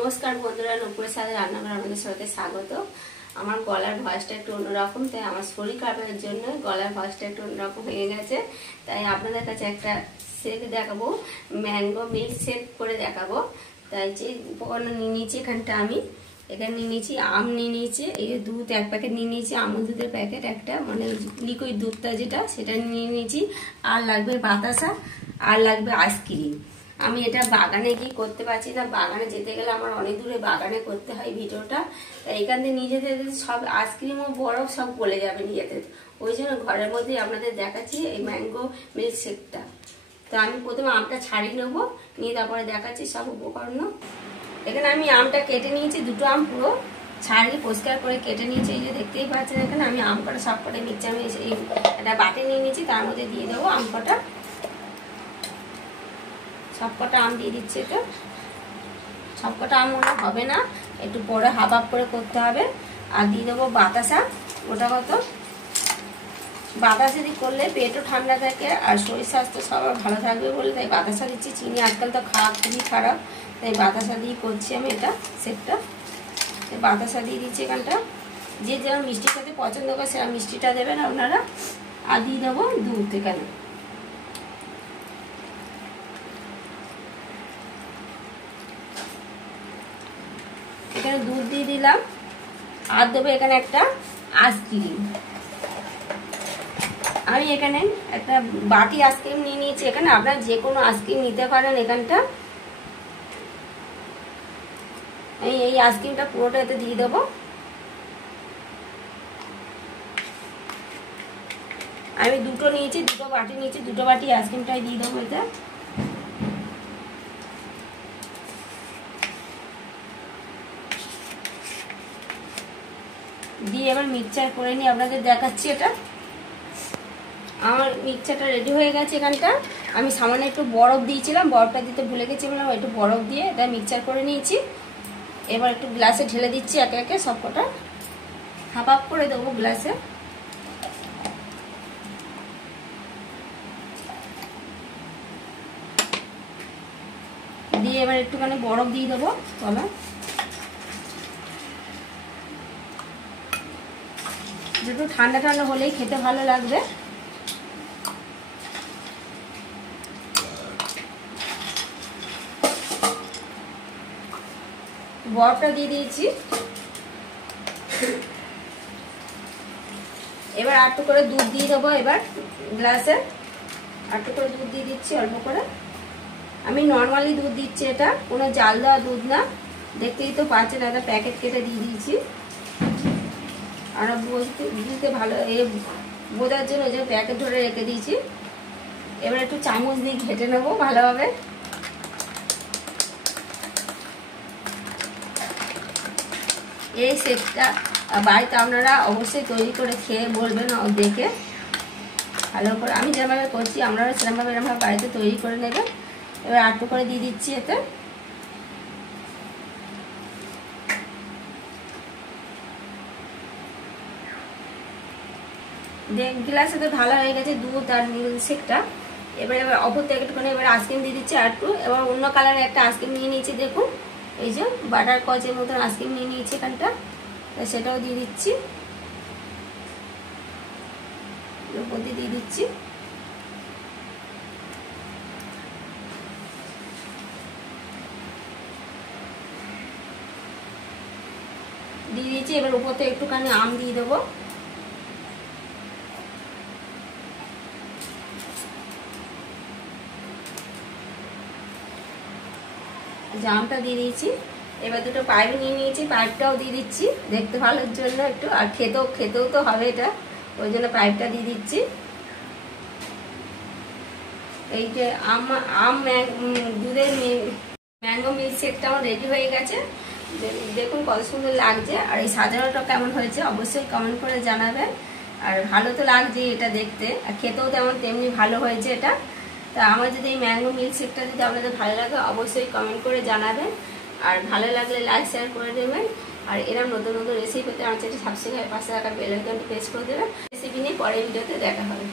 নমস্কার বন্ধুরা, নুপুরের সাথে রান্না করে আমাদের সাথে স্বাগত। আমার গলার ভয়েসটা একটু অন্যরকম, তাই আমার শরীর খারাপের জন্য গলার ভয়েসটা একটু অন্যরকম হয়ে গেছে। তাই আপনাদের কাছে একটা শেক দেখাবো, ম্যাঙ্গো মিল্ক শেক করে দেখাবো। তাই যে উপকরণ নিয়ে নিয়েছি, এখানে নিয়ে নিয়েছি আম, নিয়ে নিয়েছি এই দুধ 1 প্যাকেট নিয়ে নিয়েছি, আমুল দুধের প্যাকেট একটা, মানে লিকুইড দুধটা যেটা সেটা নিয়ে নিয়েছি। আর লাগবে বাতাসা, আর লাগবে আইসক্রিম। আমি এটা বাগানে গিয়ে করতে পারছি না, বাগানে যেতে গেলে আমার অনেক দূরে বাগানে করতে হয় ভিডিওটা। তাই এখান থেকে নিজেদের সব আইসক্রিম ও বরফ সব গলে যাবে নিজেদের, ওই জন্য ঘরের মধ্যেই আপনাদের দেখাচ্ছি এই ম্যাঙ্গো মিল্ক শেকটা। তো আমি প্রথমে আমটা ছাড়িয়ে নেবো, নিয়ে তারপরে দেখাচ্ছি সব উপকরণ। এখানে আমি আমটা কেটে নিয়েছি, দুটো আম পুরো ছাড়িয়ে পরিষ্কার করে কেটে নিয়েছি। এই যে দেখতেই পাচ্ছেন, এখানে আমি আম কটা সব কটা নিচ্ছি। আমি এই একটা বাটি নিয়ে নিয়েছি, তার মধ্যে দিয়ে দেবো আম কটা, সবকটা আম দিয়ে দিচ্ছি। এটা সবকটা আম মনে হবে না, একটু পরে হাফ হাফ করে করতে হবে। আর দিয়ে দেবো বাতাসা, ওটা কত বাতাসা দিয়ে করলে পেটও ঠান্ডা থাকে আর শরীর স্বাস্থ্য সবার ভালো থাকবে বলে তাই বাতাসা দিচ্ছি। চিনি আজকাল তো খাওয়া খুবই খারাপ, তাই বাতাসা দিয়ে করছি আমি এটা শেকটা। বাতাসা দিয়ে দিচ্ছি এখানটা। যে যেমন মিষ্টি খেতে পছন্দ করে সেটা মিষ্টিটা দেবেন আপনারা। আর দিয়ে দেবো দুধ, এখানে দুধ দিয়ে দিলাম। আর দেবো এখানে একটা আইসক্রিম। আমি এখানে একটা বাটি আইসক্রিম নিয়ে নিয়েছি। এখানে আপনারা যে কোনো আইসক্রিম নিতে পারেন। এখানটা এই আইসক্রিমটা পুরোটা এতে দিয়ে দেবো। আমি দুটো নিয়েছি, দুটো বাটি নিয়েছি, দুটো বাটি আইসক্রিমটাই দিয়ে দেবো এতে। দিয়ে এবার মিক্সচার করে নিয়ে আপনাদের দেখাচ্ছি। এটা আমার মিক্সচারটা রেডি হয়ে গেছে। এখানটা আমি সামান্য একটু বরফ দিয়েছিলাম, বরফটা দিতে ভুলে গেছিলাম, একটু বরফ দিয়ে এটা মিক্সচার করে নিয়েছি। এবার একটু গ্লাসে ঢেলে দিচ্ছি একে একে সবকটা, হাফ হাফ করে দেবো গ্লাসে। দিয়ে এবার একটুখানি বরফ দিয়ে দেবো তলা, একটু ঠান্ডা ঠান্ডা হলেই খেতে ভালো লাগবে। বরফটা দিয়ে দিয়েছি। এবার একটু করে দুধ দিয়ে দেবো। এবার গ্লাসে একটু করে দুধ দিয়ে দিচ্ছি, অল্প করে। আমি নর্মালি দুধ দিচ্ছি, এটা কোনো জাল দেওয়া দুধ না। দেখতেই তো পাচ্ছেন, একটা প্যাকেট কেটে দিয়ে দিয়েছি। আর বুঝতে ভালো বোঝার জন্য যে প্যাকেট ধরে রেখে দিয়েছি। এবার একটু চামচ দিয়ে ঘেটে নেবো ভালোভাবে। এই শেকটা বাড়িতে আপনারা অবশ্যই তৈরি করে খেয়ে বলবেন দেখে ভালো করে। আমি যেভাবে করছি আপনারা সেরকমভাবে এরকমভাবে বাড়িতে তৈরি করে নেবেন। এবার একটু করে দিয়ে দিচ্ছি এতে। গ্লাসে ভালো হয়ে গেছে দুধ আর মিল্ক শেকটা। এবার অপর থেকে একটুখানি এবার আইসক্রিম দিয়ে দিচ্ছি আর একটু। এবার অন্য কালারের একটা আইসক্রিম নিয়ে নিয়েছি, দেখুন এই যে বাটার কচের মতন আইসক্রিম নিয়ে নিয়েছি এখানটা, সেটাও দিয়ে দিচ্ছি, উপর দিয়ে দিচ্ছি। দিয়ে দিয়েছি। এবার উপর থেকে একটুখানি আম দিয়ে দেবো। জামটা দিয়ে দিয়েছি। এবার দুটো পাইপ নিয়ে নিয়েছি, পাইপটাও দিয়ে দিচ্ছি দেখতে ভালোর জন্য একটু, আর খেতেও তো হবে এটা, ওই জন্য পাইপটা দিয়ে দিচ্ছি। এই যে দুধের ম্যাঙ্গো মিল্ক শেকটা আমার রেডি হয়ে গেছে। দেখুন কত সুন্দর লাগছে। আর এই সাজানোটা কেমন হয়েছে অবশ্যই কমেন্ট করে জানাবেন। আর ভালো তো লাগছে এটা দেখতে, আর খেতেও তেমনি ভালো হয়েছে এটা। তা আমার যদি এই ম্যাঙ্গো মিল্ক শেকটা যদি আপনাদের ভালো লাগে অবশ্যই কমেন্ট করে জানাবেন। আর ভালো লাগলে লাইক শেয়ার করে দেবেন। আর এরকম নতুন নতুন রেসিপি পেতে আমার চ্যানেলটি সাবস্ক্রাইব, পাশে থাকা বেল আইকনটি প্রেস করে দেবেন। রেসিপি নিয়ে পরের ভিডিওতে দেখা হবে।